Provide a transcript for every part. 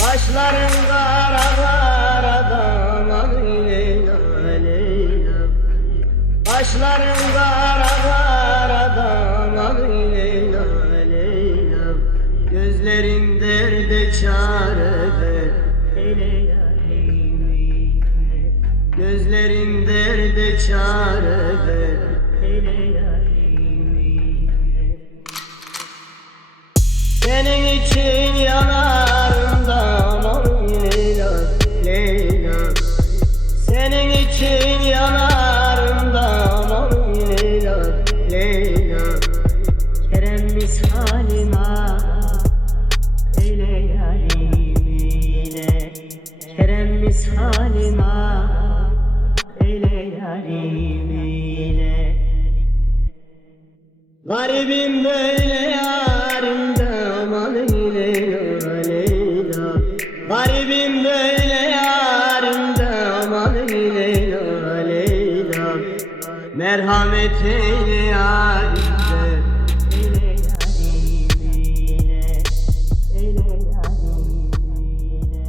Başların kara kara daman Leyla Leyla. Başların kara kara daman Leyla Leyla. Gözlerin derde çarede Leyla Leyla. Gözlerin derde çarede Leyla Leyla. Senin için yanarım daman Leyla Leyla. Senin için yanarım daman Leyla Leyla. Kerem misalim eyle yarimine. Kerem misalim eyle yarimine. Garibim böyle yarimden aman Leyla Leyla. Garibim böyle yarimden aman Leyla Leyla. Merhamet eyle yarimden eyle yarimine. Eyle yarimine.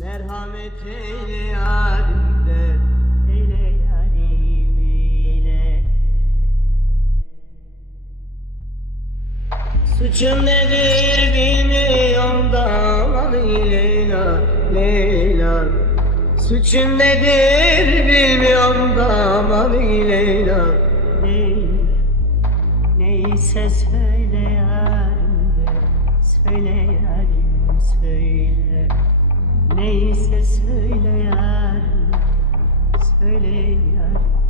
Merhamet eyle yarimden eyle yarimine. Suçum nedir bilmiyorum da aman Leyla Leyla. Suçum nedir bilmiyorum da aman Leyla Leyla. Neyse söyle yarim de, söyle yarim söyle. Neyse söyle yarim, söyle yarim.